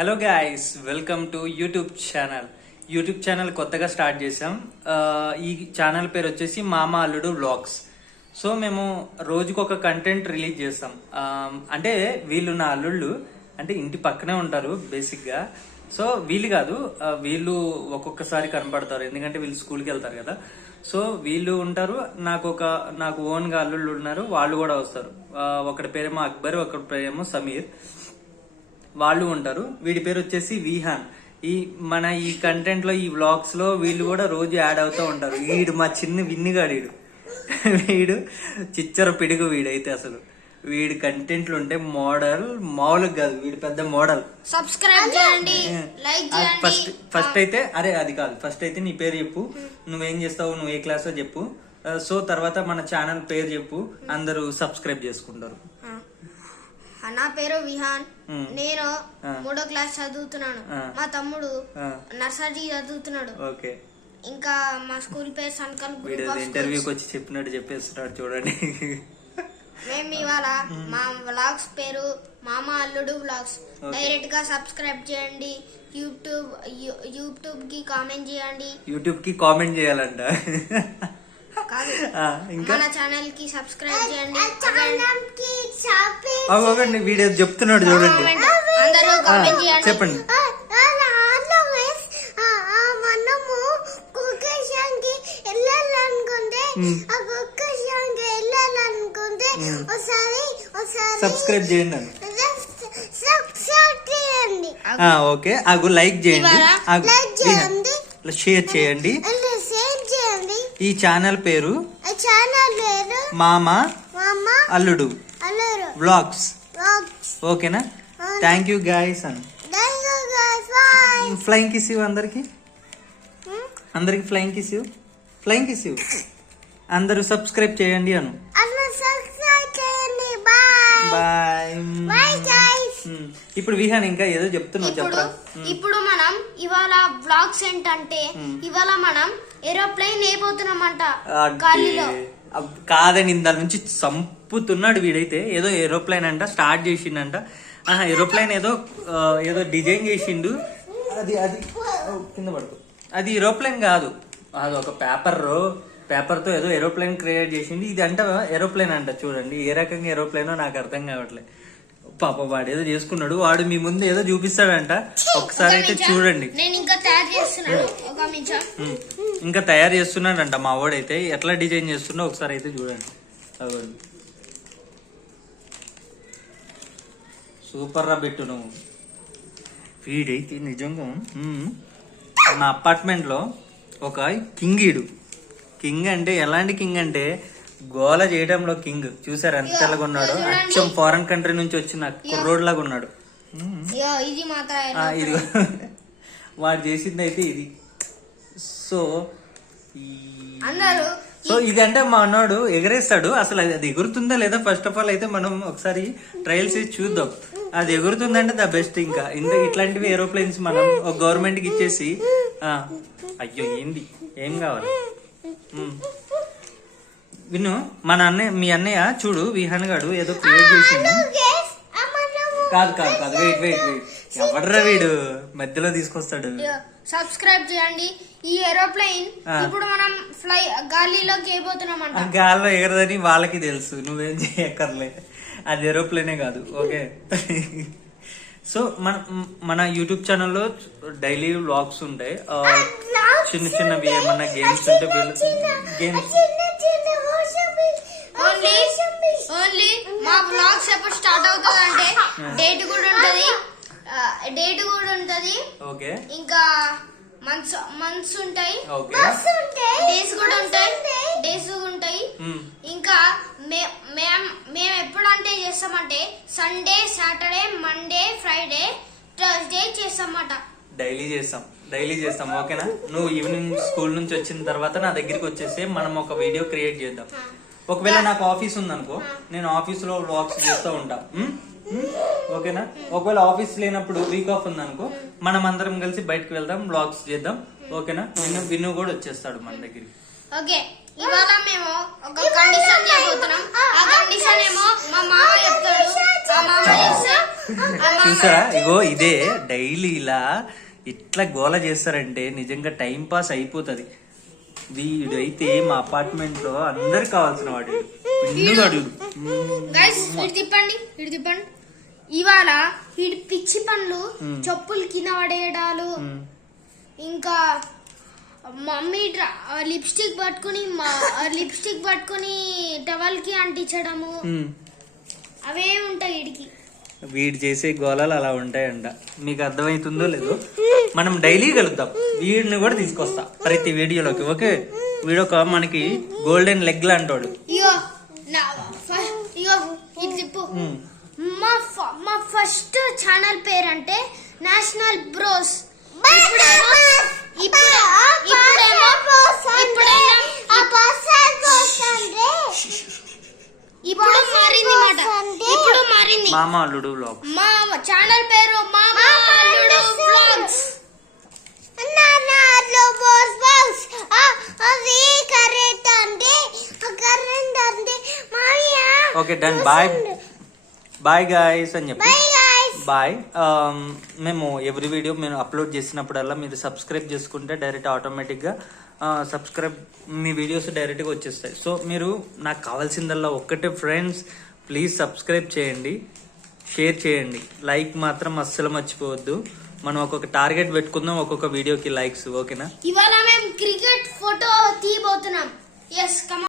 Hello guys, welcome to YouTube channel కొత్తగా start చేసాం. ఈ ఛానల్ పేరు వచ్చేసి మామ అల్లుడు వ్లాగ్స్. సో మేము రోజుకొక కంటెంట్ రిలీజ్ చేస్తాం. అంటే వీళ్ళు నా అల్లుళ్ళు, అంటే ఇంటి పక్కనే ఉంటారు బేసిక్గా. సో వీళ్ళు కాదు, వీళ్ళు ఒక్కొక్కసారి కనపడతారు, ఎందుకంటే వీళ్ళు స్కూల్కి వెళ్తారు కదా. సో వీళ్ళు ఉంటారు, నాకు ఓన్గా అల్లుళ్ళు ఉన్నారు, వాళ్ళు కూడా వస్తారు. ఒకటి పేరేమో అక్బర్, ఒకటి పేరేమో సమీర్, వాళ్ళు ఉంటారు. వీడి పేరు వచ్చేసి విహాన్. ఈ కంటెంట్ లో, ఈ వ్లాగ్స్ లో వీళ్ళు కూడా రోజు యాడ్ అవుతూ ఉంటారు. వీడు మా చిన్న విన్నిగాడు, వీడు చిచ్చర పిడుగు. వీడైతే అసలు వీడి కంటెంట్లు ఉంటే మామూలుగా కాదు, వీడు పెద్ద మోడల్. సబ్స్క్రైబ్ చేయండి, లైక్ చేయండి. ఫస్ట్ అయితే అది కాదు, ఫస్ట్ అయితే నీ పేరు చెప్పు, నువ్వేం చేస్తావు, నువ్వు ఏ క్లాస్ చెప్పు. సో తర్వాత మన ఛానల్ పేరు చెప్పు, అందరూ సబ్స్క్రైబ్ చేసుకుంటారు. నా పేరు విహాన్, నేను 3వ క్లాస్ చదువుతున్నాను. మా తమ్ముడు నర్సరీ చదువుతున్నాడు. ఓకే. ఇంకా మా స్కూల్ పేరు సంకల్ గ్రూప్ ఆఫ్ ఇంటర్వ్యూకి వచ్చి చెప్పినట్టు చెప్పేస్తున్నాడు చూడండి. మేము ఇవాళ మా వ్లాగ్స్ పేరు మామ అల్లుడు వ్లాగ్స్. డైరెక్ట్ గా సబ్స్క్రైబ్ చేయండి, యూట్యూబ్ కి కామెంట్ చేయండి. యూట్యూబ్ కి కామెంట్ చేయాలంట, మన ఛానల్ కి సబ్స్క్రైబ్ చేయండి. అవ్వండి, వీడియో చెప్తున్నాడు చూడండి, అందరూ కామెంట్ చేయండి, చెప్పండి. సబ్స్క్రైబ్ చేయండి. ఓకే, అగు లైక్ చేయండి, షేర్ చేయండి. ఈ ఛానల్ పేరు మామ అల్లుడు వ్లాగ్స్. ఓకేనా? Thank you guys Anu. Flying kiss you అందరికి ఫ్లయింగ్ కిస్ యూ. అందరూ సబ్స్క్రైబ్ చేయండి అను. బాయ్. ఇప్పుడు విహాన్ ఇంకా ఏదో చెప్తున్నావు, చెప్పరా? ఇప్పుడు మనం ఇవాళ వ్లాగ్స్ ఏంటంటే, ఇవాళ మనం ఏరోప్లేన్ వేయబోతున్నామంట గాలిలో. కాదని దాని నుంచి చంపుతున్నాడు వీడైతే. ఏదో ఏరోప్లేన్ అంట స్టార్ట్ చేసిండంట. ఏరోప్లేన్ ఏదో డిజైన్ చేసిండు. అది కింద పడుతుంది. అది ఏరోప్లేన్ కాదు, అది ఒక పేపర్ తో ఏదో ఏరోప్లేన్ క్రియేట్ చేసింది. ఇది అంట ఏరోప్లేన్ అంట. చూడండి ఏ రకంగా ఏరోప్లేనో నాకు అర్థం కావట్లేదు. పాప వాడు ఏదో చేసుకున్నాడు. వాడు మీ ముందు ఏదో చూపిస్తాడంట, ఒకసారి అయితే చూడండి. ఇంకా తయారు చేస్తున్నాడంట మా వాడైతే. ఎట్లా డిజైన్ చేస్తున్నా ఒకసారి అయితే చూడండి. సూపర్ రా పెట్టు నువ్వు. వీడైతే నిజంగా నా అపార్ట్మెంట్ లో ఒక కింగ్ అంటే ఎలాంటి కింగ్ అంటే గోల చేయడంలో కింగ్. చూసారు ఎంత తెల్లగా ఉన్నాడు, అచ్చం ఫారెన్ కంట్రీ నుంచి వచ్చిన కుర్రోడ్ లాగా ఉన్నాడు. ఇది వాడు చేసింది అయితే ఇది. సో ఇది అంటే మా అన్నాడు ఎగరేస్తాడు. అసలు అది ఎగురుతుందా లేదా ఫస్ట్ ఆఫ్ ఆల్ అయితే మనం ఒకసారి ట్రయల్స్ చేసి చూద్దాం. అది ఎగురుతుందంటే ద బెస్ట్. ఇంకా ఇట్లాంటివి ఏరోప్లేన్స్ మనం ఒక గవర్నమెంట్ కి ఇచ్చేసి, అయ్యో ఏంది ఏం కావాలి విను. మీ అన్నయ్య చూడు, విహాన్ గాడు ఏదో క్రియేట్ చేసిండు. కాదు, వెయిట్ ఎవడ్రా వీడు మధ్యలో తీసుకొస్తాడు. సబ్స్క్రైబ్ చేయండి. ఈ ఏరోప్లేన్ ఇప్పుడు మనం గాలిలోకి వేయబోతున్నామంట. గాల్లో ఎగరదని వాళ్ళకి తెలుసు, నువ్వేం చేయక్కర్లే. అది ఏరోప్లేనే కాదు. ఓకే. సో మన యూట్యూబ్ ఛానల్లో డైలీ వ్లాగ్స్ ఉంటాయి. చిన్నవి ఏమన్నా గేమ్స్ ఉంటే గేమ్స్ ఓన్లీ మా వ్లాగ్స్ ఎప్పుడు స్టార్ట్ అవుతుంది అంటే డేట్ కూడా ఉంటది. ఓకే. ఇంకా మంత్స్ ఉంటాయి, డేస్ కూడా ఉంటాయి. ఇంకా మేము ఎప్పుడు అంటే చేస్తామంటే Sunday, Saturday, Monday, Friday, Thursday చేస్తామన్నమాట. డైలీ చేస్తాం. ఓకేనా? నువ్వు ఈవినింగ్ స్కూల్ నుంచి వచ్చిన తర్వాత నా దగ్గరికి వచ్చేసి మనం ఒక వీడియో క్రియేట్ చేద్దాం. ఒకవేళ నాకు ఆఫీస్ ఉందనుకో, నేను ఆఫీస్ లో వ్లాగ్స్ చేస్తూ ఉంటా. ఓకేనా? ఒకవేళ ఆఫీస్ లేనప్పుడు వీక్ ఆఫ్ ఉందనుకో, మనం అందరం కలిసి బయటకు వెళ్దాం, వ్లాగ్స్ చేద్దాం. ఓకేనా? విన్ను కూడా వచ్చేస్తాడు మన దగ్గరికి. ఓకే. ఇవాళ మేము ఒక కండిషన్ చేయబోతున్నాం. ఆ కండిషన్ ఏమో మా మామ చెప్తాడు. ఆ మామ చేస్తే చూసారా ఇగో ఇదే డైలీ ఇలా ఇట్లా గోల చేస్తారంటే నిజంగా టైం పాస్ అయిపోతుంది. వీడైతే మా అపార్ట్మెంట్ లో అందరికి కావాల్సిన వాడు పిన్నుగాడు. గైస్ ఇటు తిప్పండి. ఇవాళ వీడి పిచ్చి పనులు, చెప్పులు కింద పడేయడాలు, ఇంకా మమ్మీ లిప్స్టిక్ పట్టుకుని టవల్ కి అంటించడము, అవే ఉంటాయి వీడికి. వీడు చేసే గోళాలు అలా ఉంటాయంట. మీకు అర్థమవుతుందో లేదో, మనం డైలీ కలుద్దాం. వీడిని కూడా తీసుకొస్తా ప్రతి వీడియోలోకి. ఓకే, వీడొక మనకి గోల్డెన్ లెగ్ లాంటోడు. ఇగో ఇది చెప్పు. మా ఫస్ట్ ఛానల్ పేరు అంటే నేషనల్ బ్రోస్. ఇప్పుడు మారింది. మామ అల్లుడు వ్లాగ్స్. మా ఛానల్ పేరు Mama Alludu vlogs. Okay done. Bye guys అని చెప్పి బాయ్. మేము ఎవ్రీ వీడియో మేము అప్లోడ్ చేసినప్పుడల్లా మీరు సబ్స్క్రైబ్ చేసుకుంటే డైరెక్ట్ ఆటోమేటిక్గా మీ వీడియోస్ డైరెక్ట్గా వచ్చేస్తాయి. సో మీరు నాకు కావాల్సిందల్లా ఒక్కటే ఫ్రెండ్స్, ప్లీజ్ సబ్స్క్రైబ్ చేయండి, షేర్ చేయండి, లైక్ మాత్రం అస్సలు మర్చిపోవద్దు. మనం ఒక్కొక్క టార్గెట్ పెట్టుకుందాం, ఒక్కొక్క వీడియోకి లైక్స్. ఓకేనా? ఇవాళ మేము క్రికెట్ ఫోటో తీయబోతున్నాం.